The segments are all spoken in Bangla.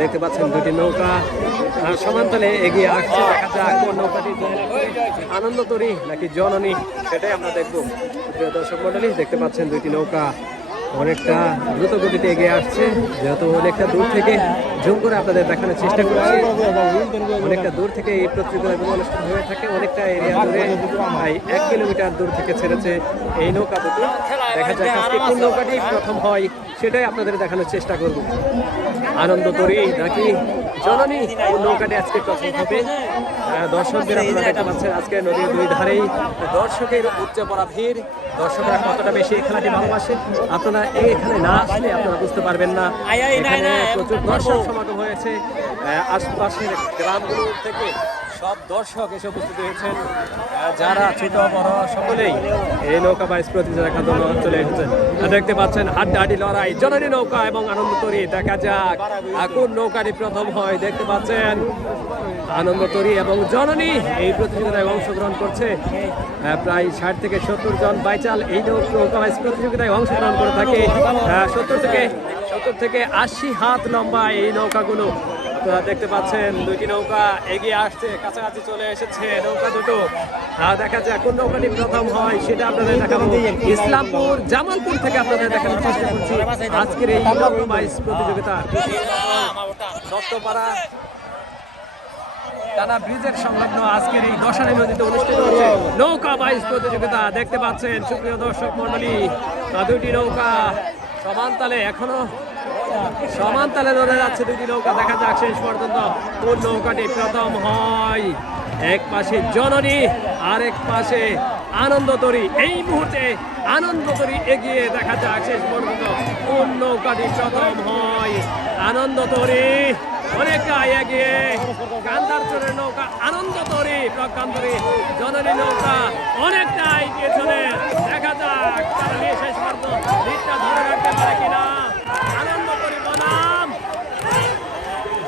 দেখতে পাচ্ছেন দুটি নৌকা সমান্তলে এগিয়ে আসছে। দেখা যাক কোন নৌকাটি আনন্দ তরি নাকি জননী, সেটাই আমরা দেখব। দর্শক মন্ডলী, দেখতে পাচ্ছেন দুইটি নৌকা। অনেকটা দ্রুত গতিতে এগিয়ে আসছে। যেহেতু অনেকটা দূর থেকে জুম করে আপনাদের দেখানোর চেষ্টা করছি। অনেকটা দূর থেকে এই প্রতিযোগিতাগুলো অনুষ্ঠিত হয়ে থাকে। অনেকটা এরিয়া ধরে প্রায় এক কিলোমিটার দূর থেকে ছেড়েছে এই নৌকা দুটো। দেখা যায় আজকে কোন নৌকাটি প্রথম হয়, সেটাই আপনাদের দেখানোর চেষ্টা করব। আনন্দ তরি নাকি জননী নৌকাটি আজকে প্রথম হবে? দর্শকদের আপনারা দেখতে পাচ্ছেন আজকে নদীর দুই ধারেই। দর্শকের উপচে পড়া ভিড়, দর্শকরা কতটা বেশি খেলাটি ভালোবাসে, আপনারা এখানে না আসলে আপনারা বুঝতে পারবেন না। এখানে প্রচুর দর্শক সমাগম হয়েছে। আশপাশের গ্রামগুলো থেকে সব দর্শক এসে উপস্থিত হয়েছেন। যারা ছোট বড় সকলেই এই নৌকা বাইশ প্রতিযোগিতা খাদ্য চলে এসেছেন। দেখতে পাচ্ছেন হাড্ডাহাড্ডি লড়াই, জননী নৌকা এবং আনন্দ তরি। দেখা যাক কোন নৌকাটি প্রথম হয়। দেখতে পাচ্ছেন, আনন্দ তরি এবং জননী এই প্রতিযোগিতায় অংশগ্রহণ করছে। প্রায় ষাট থেকে সত্তর জন বাইচাল এই নৌকা প্রতিযোগিতায় অংশগ্রহণ করে থাকে। সত্তর থেকে সত্তর থেকে আশি হাত লম্বা এই নৌকাগুলো। দেখতে পাচ্ছেন দুইটি নৌকা এগিয়ে আসছে, কাছাকাছি চলে এসেছে নৌকা দুটো। দেখা যাক কোন নৌকাটি প্রথম হয়, সেটা আপনাদের দেখাবো। ইসলামপুর, জামালপুর থেকে আপনাদের দেখানোর চেষ্টা করছি। আজকের এই বাইশ প্রতিযোগিতা। সপ্তপাড়া টানা ব্রিজের সংলগ্ন আজকের এই অনুষ্ঠিত হচ্ছে। নৌকা বাইশ প্রতিযোগিতা দেখতে পাচ্ছেন সুপ্রিয় দর্শক মন্ডলী দুইটি নৌকা সমান তালে এখনও সমান তালে ধরে যাচ্ছে দুইটি নৌকা। দেখা যাক শেষ পর্যন্ত কোন নৌকাটি প্রথম হয়। এক পাশে জননী, আরেক পাশে আনন্দ তরি এই মুহূর্তে আনন্দ তরি এগিয়ে দেখা যাক শেষ পর্যন্ত কোন নৌকাটি প্রথম হয়। আনন্দ তরি অনেকটা এগিয়ে। গান্ধার চোরের নৌকা আনন্দ তরি প্রকান্তরি জননী নৌকা অনেকটা এগিয়ে চলে দেখা যাক তারা নিয়ে শেষ পর্যন্ত লিডটা ধরে রাখতে পারে কিনা আনন্দ তরি বনাম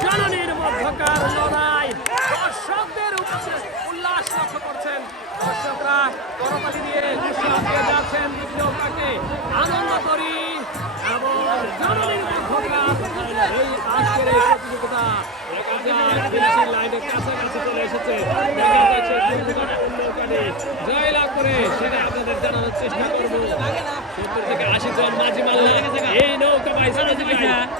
জননীর মধ্যকার লড়াই দর্শকদের উপস্থিত উল্লাস লক্ষ্য করছেন দর্শকরা করতালি দিয়ে দিয়ে যাচ্ছেন নৌকাকে আনন্দ করি এবং জননীর এই আজকের এই প্রতিযোগিতা ফিনিশিং লাইনের কাছাকাছি চলে এসেছে। দেখা যাচ্ছে প্রতিযোগিতা কোন করে সেটা আপনাদের জানানোর চেষ্টা করব। সত্তর থেকে আশি জন মাঝি মাল্লা এই নৌকা বাইশ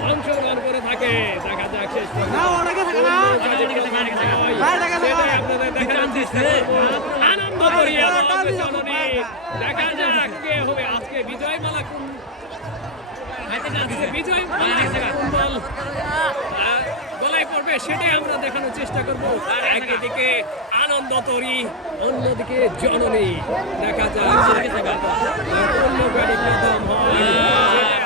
অংশগ্রহণ করে থাকে। দেখা যাক শেষ করিয়া জননী দেখা যাক কে হবে, আজকে বিজয় মালা কোন বিজয় মালা কোন দল গলায় পড়বে, সেটাই আমরা দেখানোর চেষ্টা করব। একদিকে আনন্দ তরি, অন্যদিকে জননী। দেখা যাক কোন প্রথম হয়।